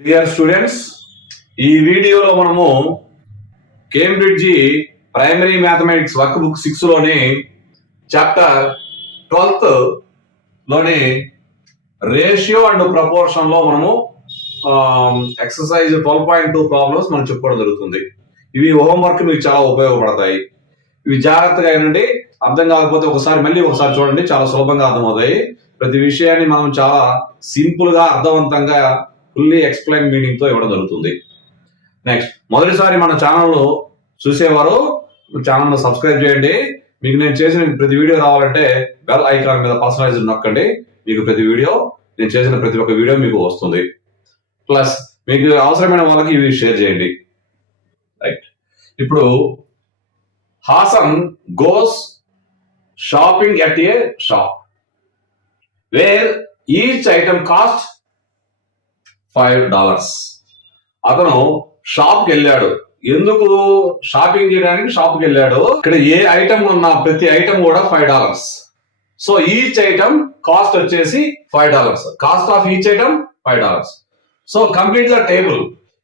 Dear students, ఈ వీడియోలో మనము Cambridge primary mathematics work book 6 లోని చాప్టర్ 12 లోని రేషియో అండ్ ప్రపోర్షన్ లో మనము ఎక్సర్సైజ్ 12.2 ప్రాబ్లమ్స్ మనం చెప్పుకోవడం జరుగుతుంది. ఇవి హోంవర్క్ మీకు చాలా ఉపయోగపడతాయి. ఇవి జాగ్రత్తగా వినండి. అర్థం కాకపోతే మళ్ళీ ఒకసారి చూడండి, చాలా సులభంగా అర్థమవుతాయి. ప్రతి విషయాన్ని మనం చాలా సింపుల్ గా అర్థవంతంగా ఫుల్లీ ఎక్స్ప్లెయిన్ మీనింగ్ తో ఇవ్వడం జరుగుతుంది. నెక్స్ట్, మొదటిసారి మన ఛానల్ చూసేవారు ఛానల్ సబ్స్క్రైబ్ చేయండి. మీకు నేను చేసిన ప్రతి వీడియో రావాలంటే బెల్ ఐకాన్ మీద పర్సనలైజ్ నొక్కండి. మీకు నేను చేసిన ప్రతి ఒక్క వీడియో మీకు వస్తుంది. ప్లస్ మీకు అవసరమైన వాళ్ళకి ఇవి షేర్ చేయండి. రైట్, ఇప్పుడు Haasan goes shopping at a shop wear each item cost $5. అతను షాప్ కి వెళ్ళాడు. ఎందుకు షాపింగ్ చేయడానికి షాప్ కి వెళ్ళాడు? ఇక్కడ ఏ ఐటమ్ ఉన్నా ప్రతి ఐటమ్ కూడా $5. సో ఈచ్ ఐటమ్ కాస్ట్ వచ్చేసి $5. Cost of each item $5. So complete the table.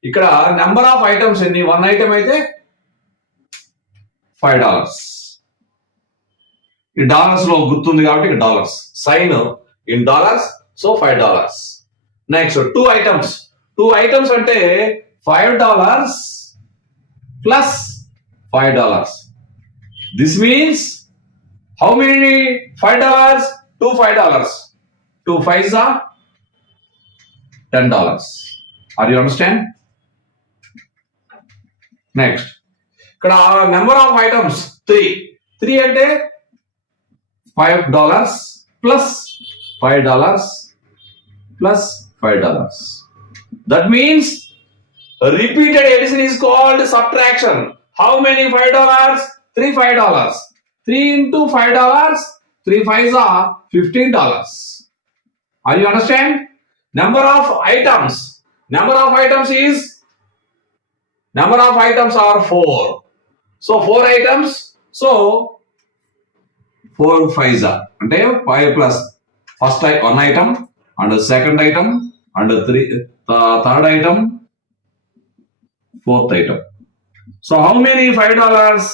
ఇక్కడ నెంబర్ ఆఫ్ ఐటమ్స్ ఎన్ని? 1 ఐటమ్ అయితే $5. ఈ డాలర్స్ లో గుర్తుంది కాబట్టి ఇక్కడ dollars sign in dollars, so $5. Next 2 items అంటే $5 plus $5. This means how many $5? 2 $5. 2 5s are $10. Are you understand? Next, ఇక్కడ నెంబర్ ఆఫ్ ఐటమ్స్ 3 అంటే $5 plus $5 plus $5. That means repeated addition is called subtraction. How many $5? 3 $5. 3 into $5, 3 5s are $15. Are you understand? Number of items are 4. So 4 items. So 4 5s are అంటే 5 plus first 1 item and second item and third item, fourth item. So how many $5?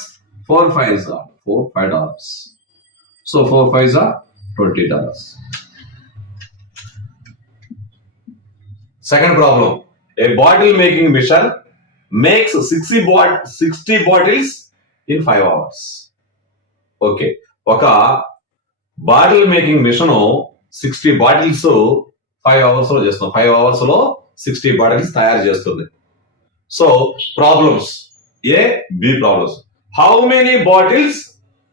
4 5s are $5. So 4 5s are $20. Second problem, a bottle making machine makes 60 bottles in 5 hours. Okay, ఒక bottle making machine 60 bottles 5 hours లో చేస్తాం. 5 hours లో 60 bottles తయారు చేస్తుంది. So problems A B problems. How many bottles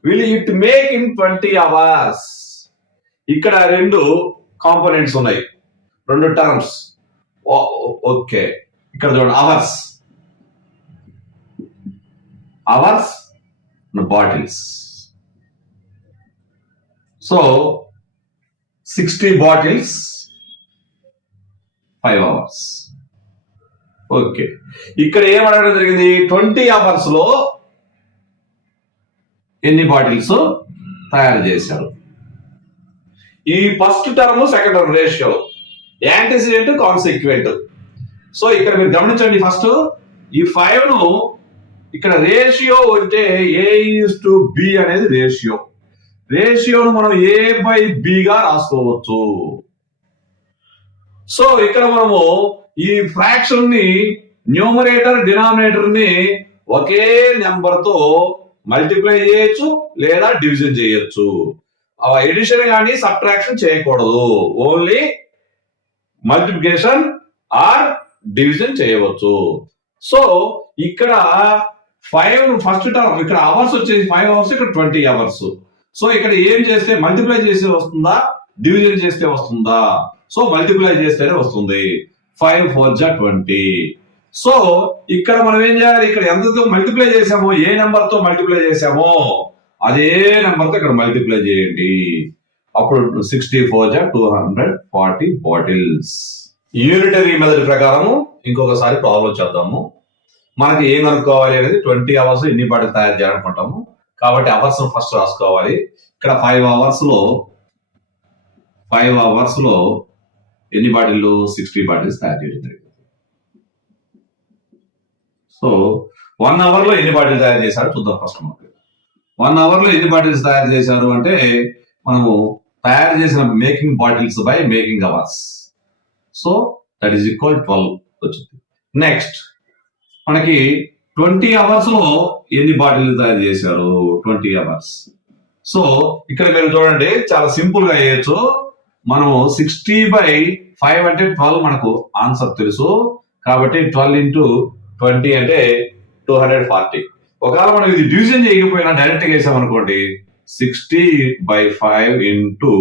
will it make in 20 hours? ఇక్కడ 2 components ఉన్నాయి, 2 terms. Okay, ఇక్కడ చూడండి, hours bottles. So 60 bottles 5 hours. Okay, ఇక్కడ ఏమడగడం జరిగింది? 20 అవర్స్ లో ఎన్ని బాటిల్స్ తయారు చేశారు? ఈ first term second term ratio, antecedent consequent. So ఇక్కడ మీరు గమనించండి, ఫస్ట్ ఈ 5 ను ఇక్కడ రేషియో అంటే A:B అనేది రేషియోను మనం A/B గా రాసుకోవచ్చు. సో ఇక్కడ మనము ఈ ఫ్రాక్షన్ ని న్యూమరేటర్ డినామినేటర్ ని ఒకే నెంబర్ తో మల్టిప్లై చేయొచ్చు లేదా డివిజన్ చేయొచ్చు. ఎడిషన్ కానీ సబ్ట్రాక్షన్ చేయకూడదు, ఓన్లీ మల్టిప్లికేషన్ ఆర్ డివిజన్ చేయవచ్చు. సో ఇక్కడ 5 ఫస్ట్ టర్మ్, ఇక్కడ అవర్స్ వచ్చేసి 5 అవర్స్, ఇక్కడ 20 అవర్స్. సో ఇక్కడ ఏం చేస్తే మల్టిప్లై చేస్తే వస్తుందా, డివిజన్ చేస్తే వస్తుందా? సో మల్టిప్లై చేస్తేనే వస్తుంది. 5 4 20. సో ఇక్కడ మనం ఏం చేయాలి? ఇక్కడ ఎంతతో మల్టిప్లై చేసామో, ఏ నెంబర్ తో మల్టిప్లై చేసామో అదే నెంబర్ తో ఇక్కడ మల్టిప్లై చేయండి. అప్పుడు 60 4 240 బాటిల్స్. యూనిటరీ మెథడ్ ప్రకారం ఇంకొకసారి ప్రాబ్లం చేద్దాము. మనకి ఏం అనుకోవాలి అనేది 20 అవర్స్ ఎన్ని బాటిల్ తయారు చేయాలనుకుంటాము కాబట్టి అవర్స్ ఫస్ట్ రాసుకోవాలి. ఇక్కడ 5 అవర్స్ లో ఎన్ని బాటిల్లు? 60 బాటిల్స్ తయారు చేయడం జరిగింది. సో 1 hour లో ఎన్ని బాటిల్స్ తయారు చేశారో చూద్దాం ఫస్ట్ మనకి. 1 hour లో ఎన్ని బాటిల్స్ తయారు చేశారు అంటే మనము తయారు చేసిన making bottles by making hours. So that is equal 12 వచ్చింది. నెక్స్ట్ మనకి 20 hours లో ఎన్ని బాటిల్ తయారు చేశారు? 20 hours. సో ఇక్కడ మీరు చూడండి చాలా సింపుల్ గా వేయచ్చు. మనం 60/5 అంటే 12 మనకు ఆన్సర్ తెలుసు కాబట్టి 12 into 20 అంటే 240. ఒకవేళ మనం ఇది డివిజన్ చేయకపోయినా డైరెక్ట్ గా వేసాం అనుకోండి 60/5 into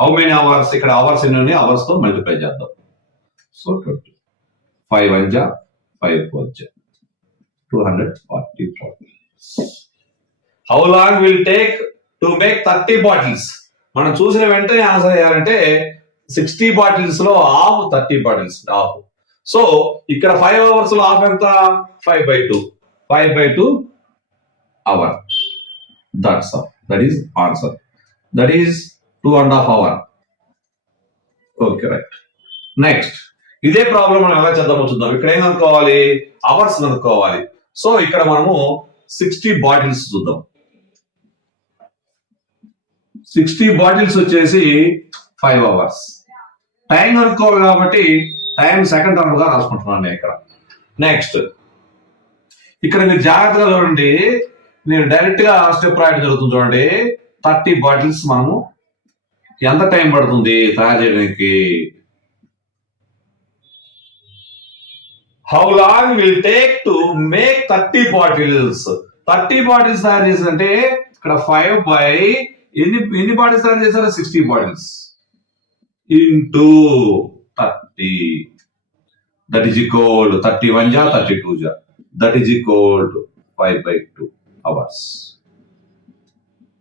హౌ మెనీ అవర్స్, ఇక్కడ అవర్స్ ఎన్ని ఉన్నాయి అవర్స్ తో మల్టిప్లై చేద్దాం. So 20 5 1 5 4 240. How long will take to make 30 bottles? మనం చూసిన వెంటనే ఆన్సర్ చేయాలంటే 60 బాటిల్స్ లో హాఫ్ 30 బాటిల్స్ హాఫ్. సో ఇక్కడ 5 hours లో హాఫ్ ఎంత? 5/2 hour. That's all. That is answer. That is 2.5 hours. Okay right. Next ఇదే ప్రాబ్లం మనం ఎలా చేద్దామో చూద్దాం. ఇక్కడ ఏం కనుక్కోవాలి? అవర్స్ కనుక్కోవాలి. సో ఇక్కడ మనము 60 బాటిల్స్ చూద్దాం. 60 బాటిల్స్ వచ్చేసి 5 hours. టైం కనుక్కోవాలి కాబట్టి టైం సెకండ్ టర్మ్ గా రాసుకుంటున్నాను నేను ఇక్కడ. నెక్స్ట్ ఇక్కడ మీరు జాగ్రత్తగా చూడండి, నేను డైరెక్ట్ గా స్టెప్ రాయడం జరుగుతుంది చూడండి. 30 బాటిల్స్ మనము ఎంత టైం పడుతుంది తయారు చేయడానికి? How long will take to make 30 bottles? 30 bottles తయారు చేసిందంటే ఇక్కడ 5 by ఎన్ని బాటిల్స్ తయారు చేశారు? 60 bottles into 30. That is equal 31 32 that is equal 5/2 hours.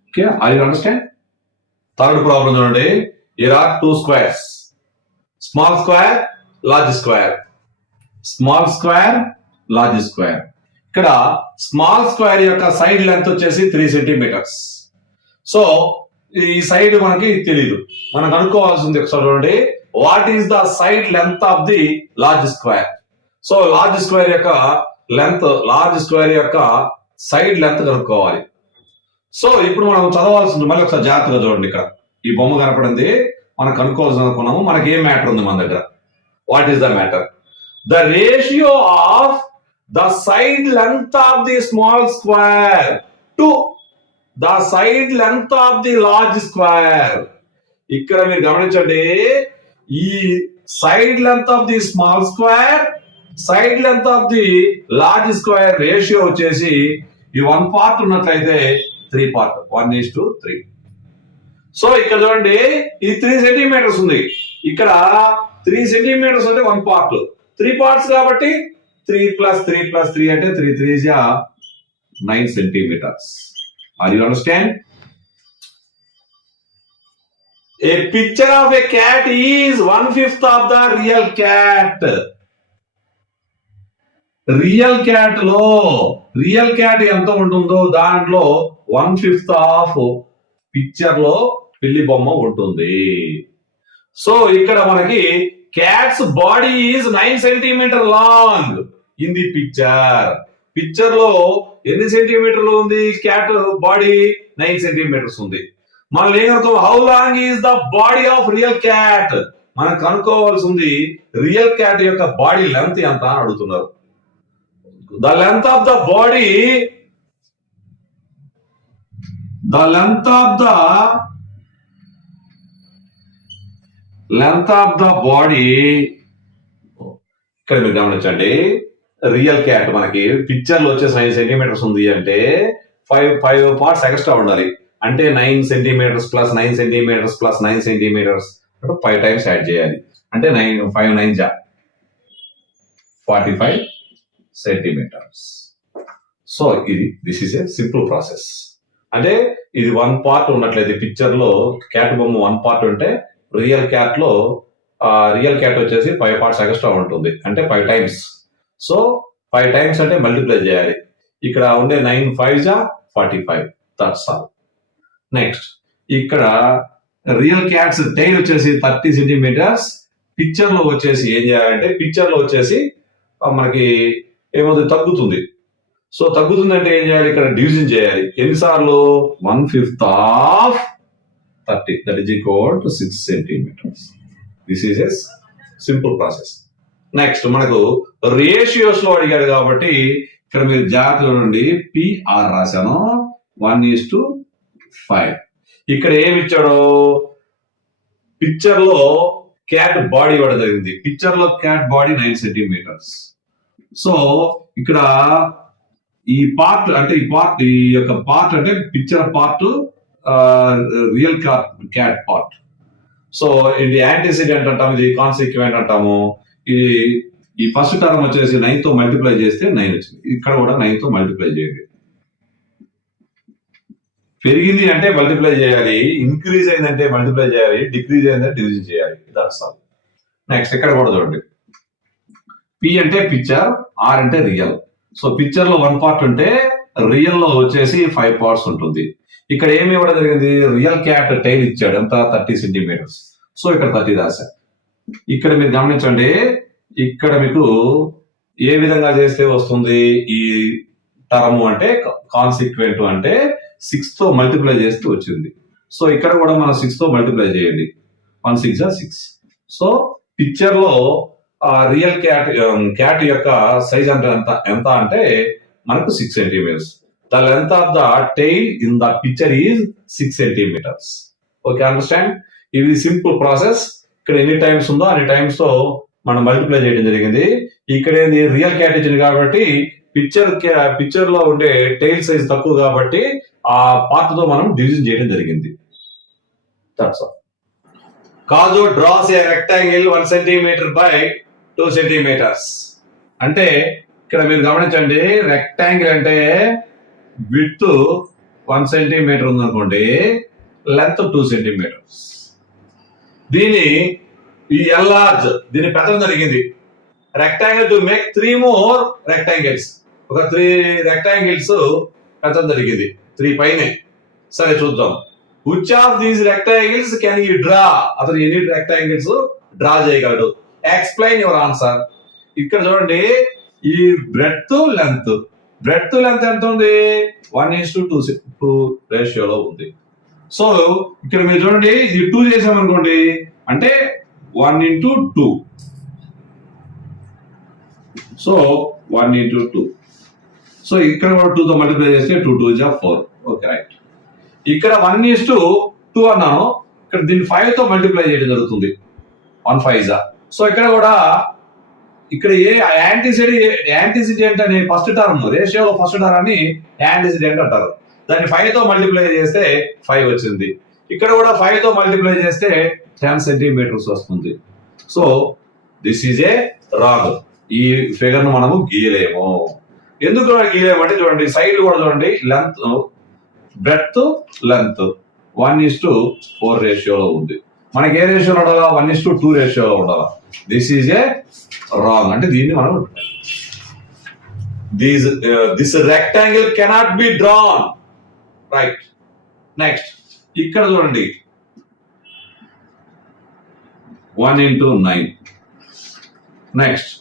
Okay, are you understand? Third problem చూడండి. here are 2 squares. Small square, large square. Small square, large square. ఇక్కడ small square యొక్క side length వచ్చేసి 3 centimeters. So ఈ side మనకి తెలీదు, మనకు అనుకోవాల్సింది ఒకసారి చూడండి. What is the side length of the large square? So large square యొక్క లెంత్, లార్జ్ స్క్వేర్ యొక్క సైడ్ లెంత్ కనుక్కోవాలి. సో ఇప్పుడు మనం చదవాల్సింది మళ్ళీ ఒకసారి జాగ్రత్తగా చూడండి. ఇక్కడ ఈ బొమ్మ కనపడింది, మనం కనుక్కోవాల్సింది అనుకున్నాము. మనకి ఏం మ్యాటర్ ఉంది మన దగ్గర? What is the matter? The ratio of the side length of the small square to the side length of the large square. ఇక్కడ మీరు గమనించండి, ఈ side length of the small square, side length of the large square ratio వచ్చేసి ఈ 1 part ఉన్నట్లయితే 3 part 1:3. So ఇక్కడ చూడండి, ఇది 3 centimeters ఉంది. ఇక్కడ 3 centimeters అంటే 1 part. 3 parts కాబట్టి 3 + 3 + 3 అంటే 3 3s 9 centimeters. Are you understand? A picture of a cat is 1/5 of the real cat. Real cat లో రియల్ క్యాట్ ఎంత ఉంటుందో దాంట్లో 1/5 ఆఫ్ పిక్చర్ లో పిల్లి బొమ్మ ఉంటుంది. సో ఇక్కడ మనకి cats body is 9 centimeter long in the picture. Picture లో ఎన్ని సెంటీమీటర్లు ఉంది? క్యాట్ బాడీ 9 centimeters ఉంది. మనం ఏమనుకో, how long is the body of real cat? మనం కనుక్కోవాల్సి ఉంది రియల్ క్యాట్ యొక్క బాడీ లెంత్ ఎంత అని అడుగుతున్నారు. The length of the body, the length of the body. ఇక్కడ మీరు గమనించండి, రియల్ క్యాట్ మనకి పిక్చర్ లో వచ్చేసి 9 centimeters ఉంది అంటే 5 parts ఎక్స్ట్రా ఉండాలి. అంటే 9 centimeters + 9 centimeters + 9 centimeters 5 times add చేయాలి. అంటే 5 9 45 centimeters. So this is a simple process. అంటే ఇది 1 part ఉన్నట్లయితే పిక్చర్ లో క్యాట్ బొమ్మ 1 part ఉంటే రియల్ క్యాట్ లో రియల్ క్యాట్ వచ్చేసి 5 parts ఎక్స్ట్రా ఉంటుంది. అంటే 5 times. సో 5 times అంటే మల్టిప్లై చేయాలి. ఇక్కడ ఉండే 9 5s 45. That's all. నెక్స్ట్ ఇక్కడ రియల్ క్యాట్స్ టైల్ వచ్చేసి 30 centimeters. పిక్చర్ లో వచ్చేసి ఏం చేయాలంటే పిక్చర్ లో వచ్చేసి మనకి ఏమవుతుంది, తగ్గుతుంది. సో తగ్గుతుందంటే ఏం చేయాలి, ఇక్కడ డివిజన్ చేయాలి. ఎన్నిసార్లు, 1/5 of 30, that is equal to 6 centimetres. This is a simple process. Next మనకు రేషియోస్ లో అడిగాడు కాబట్టి ఇక్కడ మీరు జాగ్రత్తగా నుండి పిఆర్ రాశాను, 1:5. ఇక్కడ ఏమి ఇచ్చాడు, పిక్చర్ లో క్యాట్ బాడీ ఇవ్వడం జరిగింది. పిక్చర్ లో క్యాట్ బాడీ 9 సెంటీమీటర్స్. సో ఇక్కడ ఈ పార్ట్ అంటే ఈ యొక్క పార్ట్ అంటే picture part, real cat part. So ఇది యాంటీసిడెంట్ అంటాము, ఇది కాన్సిక్వెంట్ అంటాము. ఇది ఈ ఫస్ట్ టర్మ్ వచ్చేసి 9 తో మల్టిప్లై చేస్తే 9 వచ్చింది. ఇక్కడ కూడా 9 తో మల్టిప్లై చేయండి. పెరిగింది అంటే మల్టిప్లై చేయాలి, ఇంక్రీజ్ అయిందంటే మల్టిప్లై చేయాలి, డిక్రీజ్ అయిందంటే డివిజన్ చేయాలి. ఇది అర్థం. నెక్స్ట్ ఇక్కడ కూడా చూడండి, పి అంటే పిక్చర్, ఆర్ అంటే రియల్. సో పిక్చర్ లో 1 పార్ట్ ఉంటే రియల్ లో వచ్చేసి 5 పార్ట్స్ ఉంటుంది. ఇక్కడ ఏమి ఇవ్వడం జరిగింది, రియల్ క్యాట్ టైల్ ఇచ్చాడు, ఎంత 30 సెంటీమీటర్స్. సో ఇక్కడ 30 రాశా. ఇక్కడ మీరు గమనించండి, ఇక్కడ మీకు ఏ విధంగా చేస్తే వస్తుంది ఈ టర్మ్ అంటే కాన్సిక్వెంట్ అంటే 6 తో మల్టిప్లై చేస్తే వచ్చింది. సో ఇక్కడ కూడా మనం 6 తో మల్టిప్లై చేయండి, 1 6 = 6. సో పిక్చర్ లో రియల్ క్యాట్ యొక్క సైజ్ అంటే ఎంత అంటే మనకు 6 centimetres. The length of the tail in the picture is 6 centimetres. Okay, understand? ఇది సింపుల్ ప్రాసెస్. ఇక్కడ ఎన్ని టైమ్స్ ఉందో అన్ని టైమ్స్ తో మనం మల్టిప్లై చేయడం జరిగింది. ఇక్కడ ఏంది, రియల్ క్యాట్ ఇచ్చింది కాబట్టి పిక్చర్ లో ఉండే టైల్ సైజ్ తక్కువ కాబట్టి ఆ పార్ట్ తో మనం డివిజన్ చేయడం జరిగింది. That's all. Kazu draws a rectangle 1 centimetre by 2 centimetres. అంటే ఇక్కడ మీరు గమనించండి, రెక్టాంగిల్ అంటే విడ్త్ 1 సెంటీమీటర్ ఉందనుకోండి, లెంత్ 2 సెంటీమీటర్స్. ఈ ఎల్లార్జ్ దీన్ని పెట్టడం జరిగింది. Rectangle to make 3 more rectangles. ఒక 3 రెక్టాంగిల్స్ పెట్టడం జరిగింది, 3 పైనే. సరే చూద్దాం. Which of these rectangles can you draw? అతను ఎన్ని రెక్టాంగిల్స్ డ్రా చేయగలడు? Explain your answer. ఇక్కడ చూడండి, ఈ బ్రెడ్త్ లెంత్ ఎంత ఉంది, 1:2 రేషియోలో ఉంది. సో ఇక్కడ మీరు చూడండి, ఇది 2 చేసామనుకోండి అంటే 1:2. సో 1:2. సో ఇక్కడ కూడా 2 తో మల్టిప్లై చేస్తే 2 2 = 4. Okay, right. ఇక్కడ 1:2 అన్నాను, ఇక్కడ దీన్ని 5 తో మల్టిప్లై చేయడం జరుగుతుంది, 1 5 =. సో ఇక్కడ కూడా ఇక్కడ ఏ యాంటీసిడెంట్ అనే ఫస్ట్ టర్మ్, రేషియోలో ఫస్ట్ టర్మ్ అని యాంటీసిడెంట్ అంటారు. దాన్ని 5 తో మల్టిప్లై చేస్తే 5 వచ్చింది. ఇక్కడ కూడా 5 తో మల్టిప్లై చేస్తే 10 సెంటీమీటర్స్ వస్తుంది. So this is a rug. ఈ ఫిగర్ ను మనము గీయలేము. ఎందుకు గీయలేము అంటే చూడండి, సైడ్ కూడా చూడండి, లెంత్ బ్రెడ్త్ లెంత్ 1:4 రేషియోలో ఉంది. మనకి ఏ రేషియోలో ఉండాలా, 1:2 రేషియోలో ఉండాలా. This is A wrong. అంటే దీన్ని మనం this rectangle cannot be drawn. Right. Next ఇక్కడ చూడండి, 1:9. నెక్స్ట్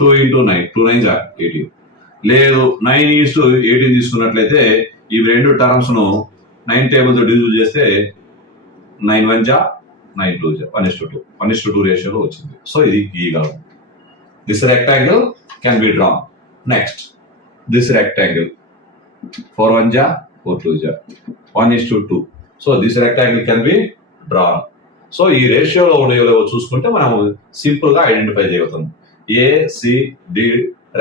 2:9, 2 9 = 18. లేదు 9:18 తీసుకున్నట్లయితే ఇవి రెండు టర్మ్స్ ను 9 టేబుల్ తో డివిజన్ చేస్తే 9 1 = 9 2 = 1:2. 1:2 రేషియోలో వచ్చింది. సో ఇది గీయగలం. This rectangle can be drawn. Next this rectangle 4 1 = 4 2 = 1:2. So this rectangle can be drawn. So ఈ రేషియోలో ఉండేవో చూసుకుంటే మనం సింపుల్ గా ఐడెంటిఫై చేయగలుగుతాం. ACD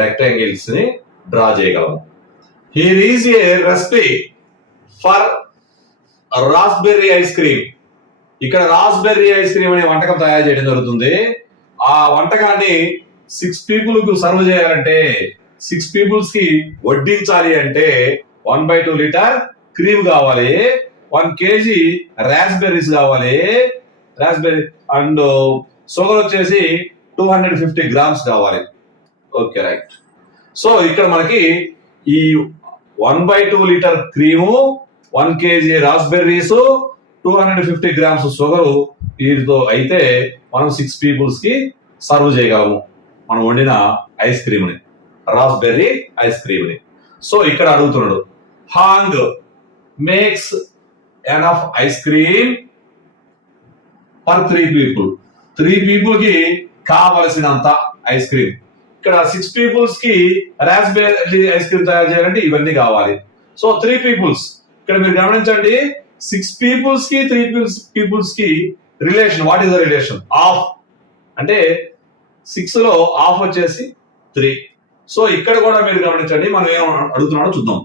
రెక్టాంగిల్స్ ని డ్రా చేయగలము. Here is a recipe for raspberry ice cream. ఇక్కడ రాస్బెర్రీ ఐస్ క్రీమ్ అనే వంటకం తయారు చేయడం జరుగుతుంది. ఆ వంటకాన్ని 6 people కు సర్వ్ చేయాలంటే, 6 people కి వడ్డించాలి అంటే 1/2 లీటర్ క్రీమ్ కావాలి, 1 kg రాస్బెర్రీస్ కావాలి, రాస్బెర్రీ అండ్ షుగర్ వచ్చేసి 250 grams కావాలి. Okay, right. సో ఇక్కడ మనకి ఈ 1/2 litre cream, 1 kg raspberries, 250 grams sugar, వీటితో అయితే మనం 6 people కి సర్వ్ చేయగలము మనం వండిన ఐస్ క్రీమ్ ని. రాస్బెర్రీ ఐస్ క్రీమ్ ని. సో ఇక్కడ అడుగుతున్నాడు, Hong makes enough ice cream for 3 people. 3 people కి కావలసినంత ఐస్ క్రీమ్. ఇక్కడ 6 peoples కి రాస్బెర్రీ ఐస్ క్రీమ్ తయారు చేయాలంటే ఇవన్నీ కావాలి. సో 3 peoples ఇక్కడ మీరు గమనించండి, 6 peoples కి 3 peoples కి relation. What is the relation? Of అంటే 6 లో ఆఫ్ వచ్చేసి 3. సో ఇక్కడ కూడా మీరు గమనించండి, మనం ఏం అడుగుతున్నాడో చూద్దాం.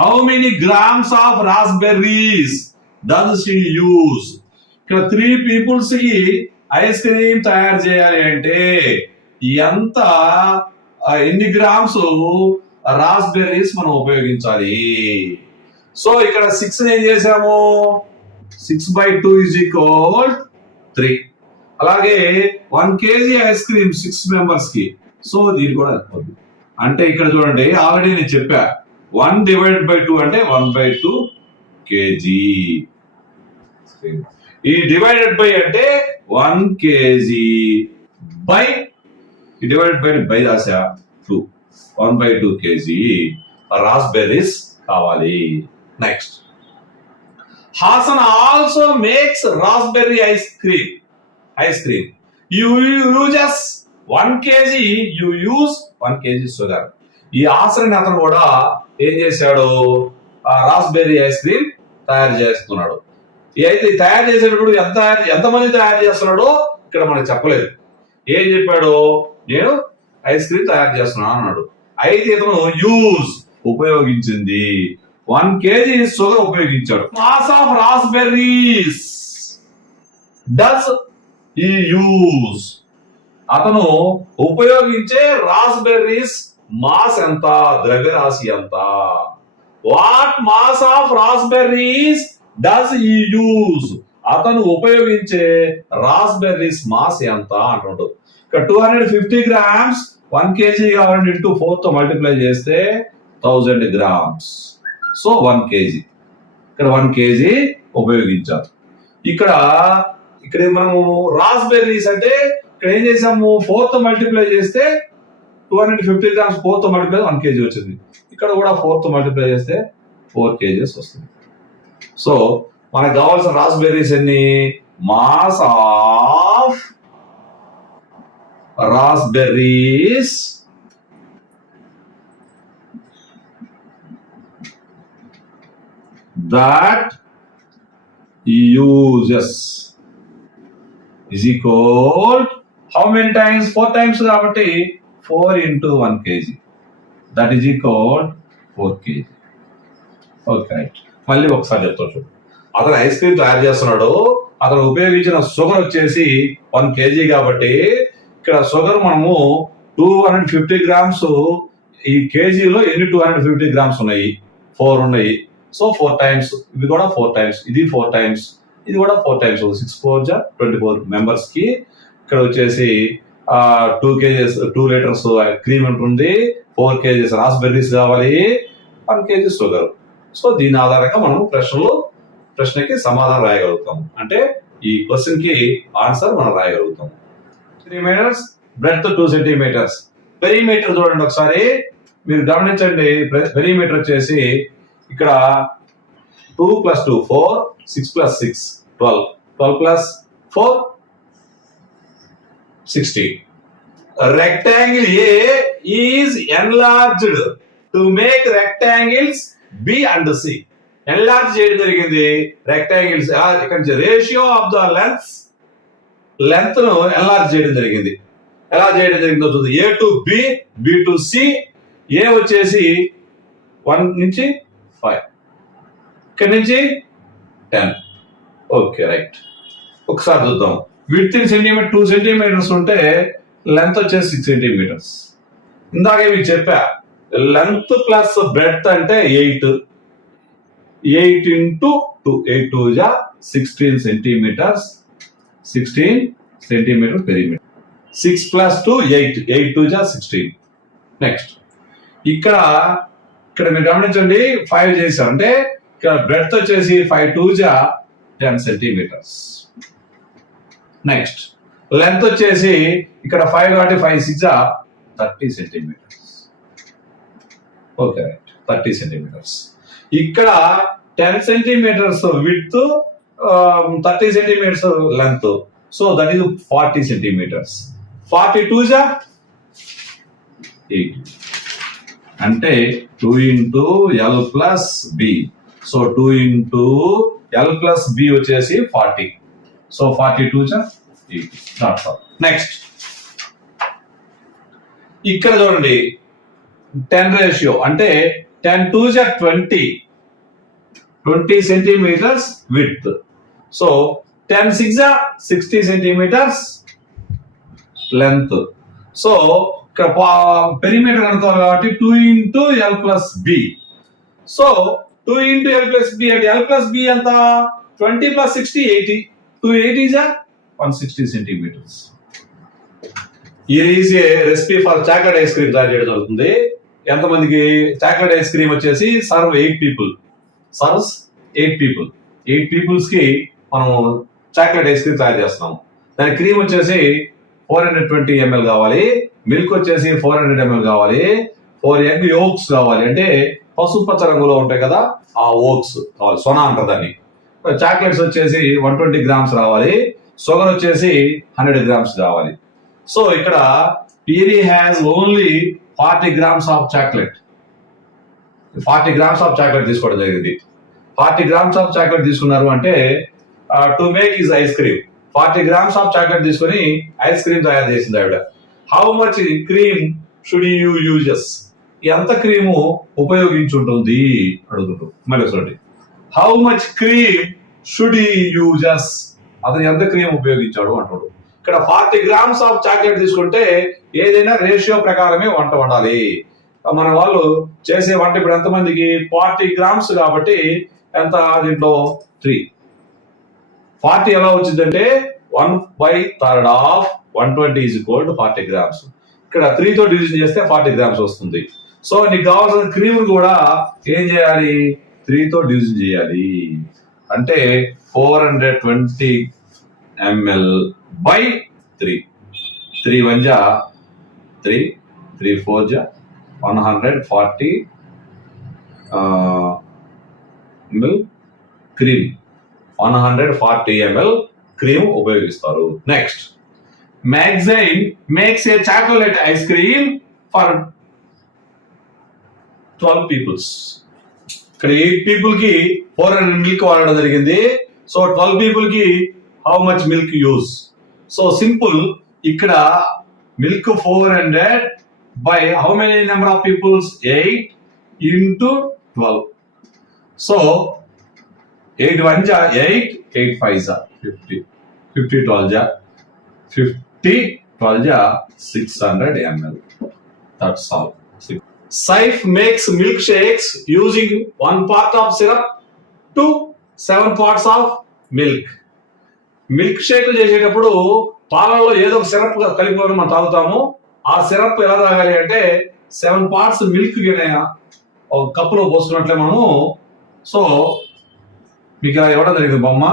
How many grams of raspberries does she use? ఇక్కడ 3 peoples కి ఐస్ క్రీమ్ తయారు చేయాలి అంటే ఎన్ని గ్రామ్స్ రాస్బెర్రీస్ మనం ఉపయోగించాలి? సో ఇక్కడ 6 ఏం చేసాము, 6/2 = 3. అలాగే 1 kg ఐస్ క్రీమ్ 6 members కి. సో దీని కూడా అంటే ఇక్కడ చూడండి, ఆల్రెడీ నేను చెప్పా 1/2 అంటే 1/2 kg. ఈ డివైడెడ్ బై అంటే 1 kg బై డివైడెడ్ బై రాసా 2, 1/2 kg రాస్బెర్రీస్ కావాలి. Next, Haasan also makes raspberry ice cream. You uses 1 kg, you use 1 kg sugar. ఈ హాసన్ అతను కూడా ఏం చేశాడు, రాస్బెర్రీ ఐస్ క్రీమ్ తయారు చేస్తున్నాడు. అయితే తయారు చేసేటప్పుడు ఎంతమంది తయారు చేస్తున్నాడో ఇక్కడ మనకు చెప్పలేదు. ఏం చెప్పాడు, నేను ఐస్ క్రీమ్ తయారు చేస్తున్నాను అన్నాడు. అయితే ఇతను యూజ్ ఉపయోగించింది 1 kg షుగర్ ఉపయోగించాడు. Mass of raspberries does he use? అతను ఉపయోగించే రాస్బెర్రీస్ మాస్ ఎంత, ద్రవ్యరాశి ఎంత? What mass of raspberries does he use? అతను ఉపయోగించే రాస్బెర్రీస్ మాస్ ఎంత అంటుంటాడు. ఇక్కడ 250 grams 1 kg కావాలంటే ఇంటూ 4 తో మల్టిప్లై చేస్తే 1000 grams. సో 1 kg, ఇక్కడ 1 kg ఉపయోగించాలి. ఇక్కడ మనము రాస్బెర్రీస్ అంటే ఇక్కడ ఏం చేసాము, 4 తో మల్టిప్లై చేస్తే 250 grams 4 తో మల్టిప్లై 1 kg వచ్చింది. ఇక్కడ కూడా 4 తో మల్టిప్లై చేస్తే 4 kgs వస్తుంది. సో మనకు కావాల్సిన రాస్బెర్రీస్ ఎన్ని? Mass of raspberries that uses is equal how many times? 4 times కాబట్టి 4 into 1 kg, that is equal 4 kg. Okay, మళ్ళీ ఒకసారి చెప్తా చూడు. అతను ఐస్ క్రీమ్ తయారు చేస్తున్నాడు, అతను ఉపయోగించిన షుగర్ వచ్చేసి 1 kg కాబట్టి ఇక్కడ షుగర్ మనము 250 grams. ఈ కేజీలో ఎన్ని 250 grams ఉన్నాయి? 4 ఉన్నాయి. సో 4 times, ఇవి కూడా 4 times, ఇది 4 times, ఇది కూడా 4 times. 6 4 24 members కి. ఇక్కడ వచ్చేసి 2 kgs 2 liters క్రీమ్ ఉంటుంది, 4 kgs రాస్బెర్రీస్ కావాలి, 1 kg షుగర్. సో దీని ఆధారంగా మనం ప్రశ్నకి సమాధానం రాయగలుగుతాం. అంటే ఈ క్వశ్చన్ కి ఆన్సర్ మనం రాయగలుగుతాం. 3 meters, బ్రెడ్త్ 2 centimeters. పెరిమీటర్ చూడండి ఒకసారి, మీరు గమనించండి. పెరిమీటర్ వచ్చేసి ఇక్కడ 2 + 2 4, 6 + 6 12, 12 + 4 16. Rectangle A is enlarged to make rectangles B and C. Enlarge చేయడం జరిగింది రెక్టాంగిల్స్. ఇక్కడ రేషియో ఆఫ్ ద లెంత్ ను ఎన్లార్జ్ చేయడం జరిగింది. ఎలా చేయడం జరిగిందో చూద్దాం. A to B, B to C. A వచ్చేసి 1 నుంచి 5, ఇక్కడ నుంచి 10. Okay, right. ఒకసారి చూద్దాం. విడ్త్ ఇన్ సెంటీమీటర్ 2 centimeters ఉంటే లెంత్ వచ్చేసి 6 centimeters. ఇందాకే మీకు చెప్పా, లెంత్ ప్లస్ బ్రెడ్త్ అంటే 8 into 2, 8 2 16 centimeters, 16 centimeter perimeter. 6 + 2 8, 8 2 16. Next ఇక్కడ మీరు గమనించండి, 5 చేసాం అంటే ఇక్కడ బ్రెడ్త్ వచ్చేసి 5 2 10 centimeters. నెక్స్ట్ లెంత్ వచ్చేసి ఇక్కడ 5 కాబట్టి 5 6 30 centimeters. Okay, 30 centimetres. ఇక్కడ 10 centimetres width, 30 centimetres length. So that is 40 centimetres. 42 జా 80 అంటే 2 into L plus B. సో 2 into L plus B వచ్చేసి 40. సో 42 జా 80. That's all. నెక్స్ట్ ఇక్కడ చూడండి 10 రేషియో అంటే 10 2 జా 20 సెంటీమీటర్స్ విడ్త్. సో 10 6 జా 60 సెంటీమీటర్స్ లెంత్. సో ఇక్కడ పెరిమీటర్ అనుకోవాలి కాబట్టి 2 into L plus B. సో 2 into L plus B అంటే L plus B ఎంత 20 plus 60 80. 280 జా 160 centimetres. Is a recipe for chocolate ice cream తయారు చేయడం జరుగుతుంది. ఎంతమందికి చాక్లెట్ ఐస్ క్రీమ్ వచ్చేసి serve 8 people. Serves 8 people. 8 peoples కి మనం చాక్లెట్ ఐస్ క్రీమ్ తయారు చేస్తున్నాం. దాని క్రీమ్ వచ్చేసి 420 ml కావాలి, మిల్క్ వచ్చేసి 400 ml కావాలి, 4 egg yolks కావాలి, అంటే పసుపచ్చ రంగులో ఉంటాయి కదా ఆ ఓక్స్ కావాలి, సొనా అంటారు దాన్ని. చాక్లెట్స్ వచ్చేసి 120 grams రావాలి, షుగర్ వచ్చేసి 100 grams కావాలి. సో ఇక్కడ Peri has only 40 grams of chocolate. 40 grams of chocolate తీసుకోవడం జరిగింది. 40 grams ఆఫ్ చాక్లెట్ తీసుకున్నారు అంటే to make is ice cream 40 grams of chocolate తీసుకొని ఐస్ క్రీమ్ తయారు చేసింది ఆవిడ. How much cream should you uses? ఎంత క్రీము ఉపయోగించుంటుంది అడుగుతుంటాం. మళ్ళీ చూడండి, how much cream should you uses, అతను ఎంత క్రీమ్ ఉపయోగించాడు అంటాడు. ఇక్కడ 40 grams ఆఫ్ చాక్లెట్ తీసుకుంటే ఏదైనా రేషియో ప్రకారమే వంట వండాలి. మన వాళ్ళు చేసే వంట ఇప్పుడు ఎంతమందికి 40 grams కాబట్టి ఎంత దీంట్లో 3. 40 ఎలా వచ్చిందంటే 1/3 of 120 is equal to 40 grams. ఇక్కడ 3 తో డివిజన్ చేస్తే 40 grams వస్తుంది. సో నీకు కావాల్సిన క్రీమ్ కూడా ఏం చేయాలి 3 తో డివిజన్ చేయాలి. అంటే 420 ml by 3. 3 1 జా 3, 3 4 జా 140 ml క్రీమ్, 140 ml క్రీమ్ ఉపయోగిస్తారు. Next, magazine makes a chocolate ice cream for 12 peoples. ఇక్కడ 8 పీపుల్ కి 400 మిల్క్ వాడడం జరిగింది. సో 12 పీపుల్ కి how much milk use? So simple, ఇక్కడ milk 400 by how many number of peoples? 8 into 12. So 8 1 ja 8, 8 5 ja 50, 50 12 ja 50, 12 ja 600 ml. That's all. Saif makes milkshakes using 1 part of syrup to 7 parts of milk. Milk shake చేసేటప్పుడు పాలలో ఏదో ఒక syrup కలుపుకొని మనం తాగుతాము. ఆ syrup ఎలా తాగాలి అంటే 7 parts మిల్క్ ఒక కప్పులో పోసుకున్నట్లే మనము. సో మీకు ఇలా ఇవ్వడం జరిగింది బొమ్మ.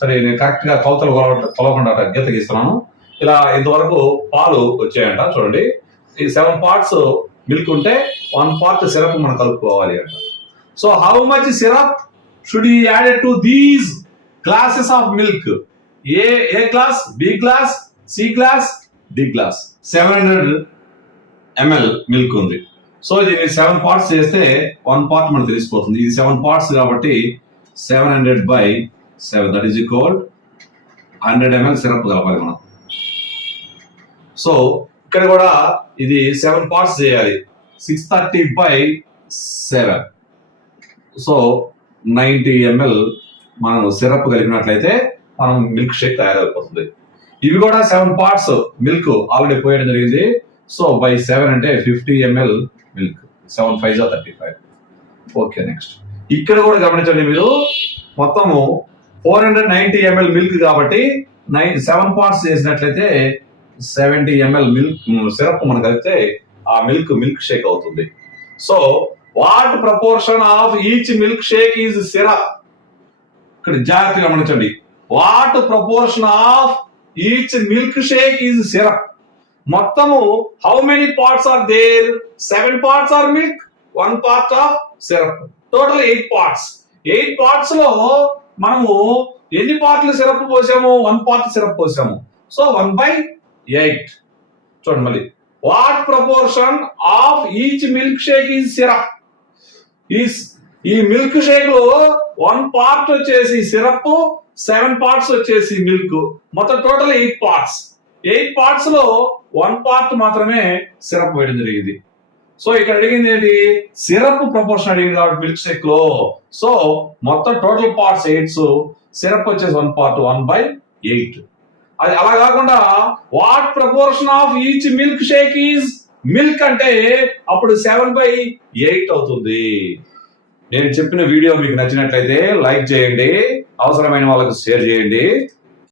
సరే, నేను కరెక్ట్ గా కొలతలు కొలవకుండా గీత గీస్తున్నాను. ఇలా ఇంతవరకు పాలు వచ్చాయంట. చూడండి, ఈ 7 parts మిల్క్ ఉంటే 1 part సిరప్ మనం కలుపుకోవాలి అంట. So how much syrup should you added to these glasses of milk? A glass, B glass, C glass, D glass. 700 ml milk ఉంది. సో దీన్ని 7 parts చేస్తే 1 part మనకు తెలిసిపోతుంది. ఇది 7 parts కాబట్టి 700 by 7 that is equal 100 ml syrup కలపాలి మనం. So ఇక్కడ కూడా ఇది 7 parts చేయాలి. 630 by 7. సో 90 ml మనం సిరప్ కలిపినట్లయితే మనం మిల్క్ షేక్ తయారైపోతుంది. ఇవి కూడా 7 parts మిల్క్ ఆల్రెడీ పోయడం జరిగింది. సో బై 7 అంటే 50 ml మిల్క్. 7 5 35. ఓకే, నెక్స్ట్ ఇక్కడ కూడా గమనించండి మీరు, మొత్తము 490 ml మిల్క్ కాబట్టి 7 parts చేసినట్లయితే 70 ml మిల్క్ సిరప్ మనం కలిపితే ఆ మిల్క్ షేక్ అవుతుంది. So what proportion of each milk shake is syrup? ఇక్కడ జాగ్రత్తగా గమనించండి. What proportion of each milk shake is syrup? మొత్తము how many parts are there? 7 parts are milk, 1 part of syrup. Total 8 parts. 8 parts లో మనము ఎన్ని పార్ట్లు syrup పోసాము? 1 part syrup పోసాము. సో 1/8. చూడండి మళ్ళీ, what proportion of each milk shake is syrup? ఈ మిల్క్ షేక్ లో 1 part వచ్చేసి సిరప్, 7 parts వచ్చేసి మిల్క్, మొత్తం టోటల్ 8 parts. 8 parts లో 1 part మాత్రమే సిరప్ వేయడం జరిగింది. సో ఇక్కడ అడిగింది ఏంటి? సిరప్ ప్రపోర్షన్ అడిగింది కాబట్టి మిల్క్ షేక్ లో. సో మొత్తం టోటల్ పార్ట్స్ 8, సిరప్ వచ్చేసి 1 part, 1/8. అది అలా కాకుండా what proportion of each milk shake is milk అంటే అప్పుడు 7/8 అవుతుంది. నేను చెప్పిన వీడియో మీకు నచ్చినట్లయితే లైక్ చేయండి, అవసరమైన వాళ్ళకి షేర్ చేయండి.